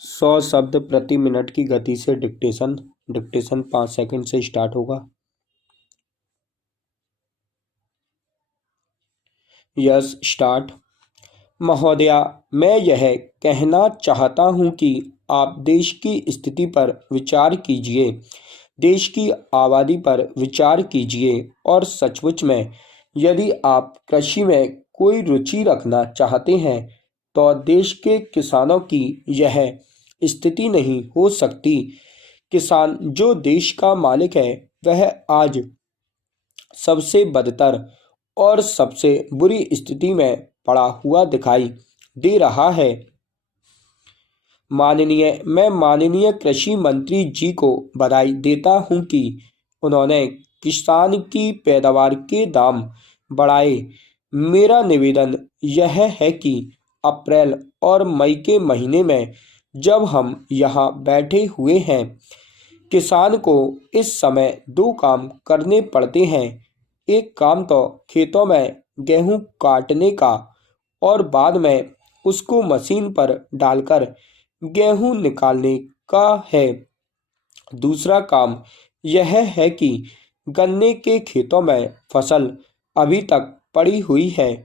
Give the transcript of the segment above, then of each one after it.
100 शब्द प्रति मिनट की गति से डिक्टेशन। डिक्टेशन 5 सेकंड से स्टार्ट होगा। Yes, start. महोदया, मैं यह कहना चाहता हूं कि आप देश की स्थिति पर विचार कीजिए, देश की आबादी पर विचार कीजिए और सचमुच में यदि आप कृषि में कोई रुचि रखना चाहते हैं तो देश के किसानों की यह स्थिति नहीं हो सकती। किसान जो देश का मालिक है वह आज सबसे बदतर और सबसे बुरी स्थिति में पड़ा हुआ दिखाई दे रहा है। मैं माननीय कृषि मंत्री जी को बधाई देता हूं कि उन्होंने किसान की पैदावार के दाम बढ़ाए। मेरा निवेदन यह है कि अप्रैल और मई के महीने में जब हम यहाँ बैठे हुए हैं, किसान को इस समय दो काम करने पड़ते हैं। एक काम तो खेतों में गेहूं काटने का और बाद में उसको मशीन पर डालकर गेहूं निकालने का है। दूसरा काम यह है कि गन्ने के खेतों में फसल अभी तक पड़ी हुई है,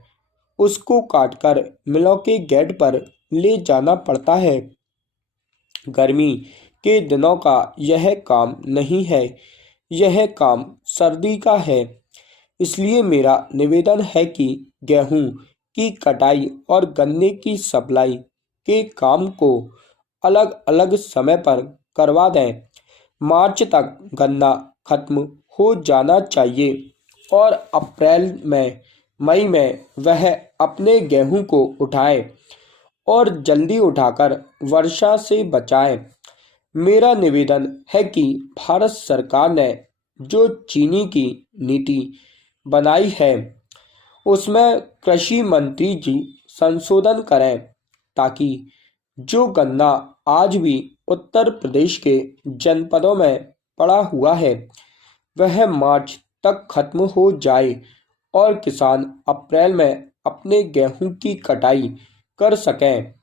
उसको काटकर मिलों के गेट पर ले जाना पड़ता है। गर्मी के दिनों का यह काम नहीं है, यह काम सर्दी का है। इसलिए मेरा निवेदन है कि गेहूं की कटाई और गन्ने की सप्लाई के काम को अलग अलग समय पर करवा दें। मार्च तक गन्ना खत्म हो जाना चाहिए और अप्रैल में मई में वह अपने गेहूं को उठाए और जल्दी उठाकर वर्षा से बचाएं। मेरा निवेदन है कि भारत सरकार ने जो चीनी की नीति बनाई है उसमें कृषि मंत्री जी संशोधन करें ताकि जो गन्ना आज भी उत्तर प्रदेश के जनपदों में पड़ा हुआ है वह मार्च तक खत्म हो जाए और किसान अप्रैल में अपने गेहूं की कटाई कर सकें।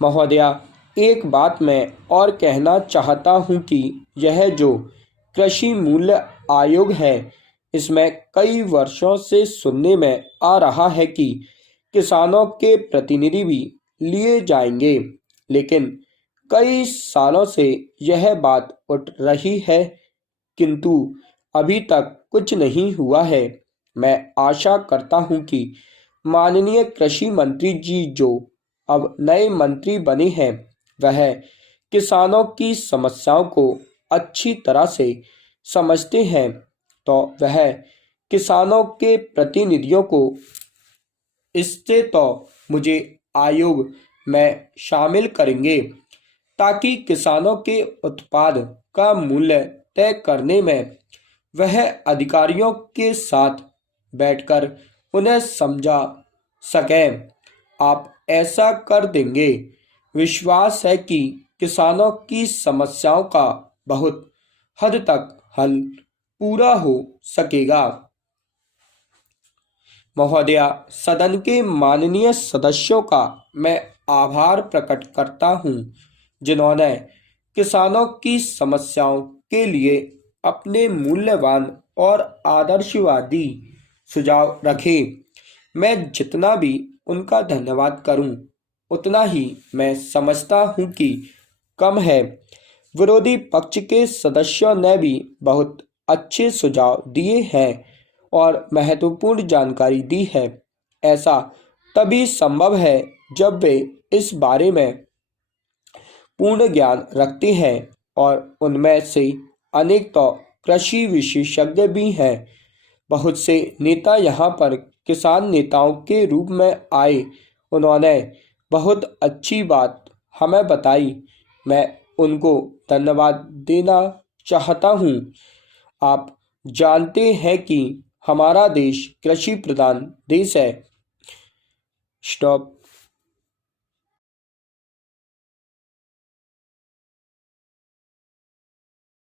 महोदया, एक बात मैं और कहना चाहता हूं कि यह जो कृषि मूल्य आयोग है इसमें कई वर्षों से सुनने में आ रहा है कि किसानों के प्रतिनिधि भी लिए जाएंगे, लेकिन कई सालों से यह बात उठ रही है किंतु अभी तक कुछ नहीं हुआ है। मैं आशा करता हूं कि माननीय कृषि मंत्री जी जो अब नए मंत्री बने हैं वह किसानों की समस्याओं को अच्छी तरह से समझते हैं तो वह किसानों के प्रतिनिधियों को इससे तो मुझे आयोग में शामिल करेंगे ताकि किसानों के उत्पाद का मूल्य तय करने में वह अधिकारियों के साथ बैठकर उन्हें समझा सकें। आप ऐसा कर देंगे। विश्वास है कि किसानों की समस्याओं का बहुत हद तक हल पूरा हो सकेगा। महोदया, सदन के माननीय सदस्यों का मैं आभार प्रकट करता हूं जिन्होंने किसानों की समस्याओं के लिए अपने मूल्यवान और आदर्शवादी सुझाव रखे। मैं जितना भी उनका धन्यवाद करूं उतना ही मैं समझता हूं कि कम है। विरोधी पक्ष के सदस्यों ने भी बहुत अच्छे सुझाव दिए हैं और महत्वपूर्ण जानकारी दी है। ऐसा तभी संभव है जब वे इस बारे में पूर्ण ज्ञान रखते हैं और उनमें से अनेक तो कृषि विशेषज्ञ भी हैं। बहुत से नेता यहाँ पर किसान नेताओं के रूप में आए, उन्होंने बहुत अच्छी बात हमें बताई। मैं उनको धन्यवाद देना चाहता हूँ। आप जानते हैं कि हमारा देश कृषि प्रधान देश है। स्टॉप।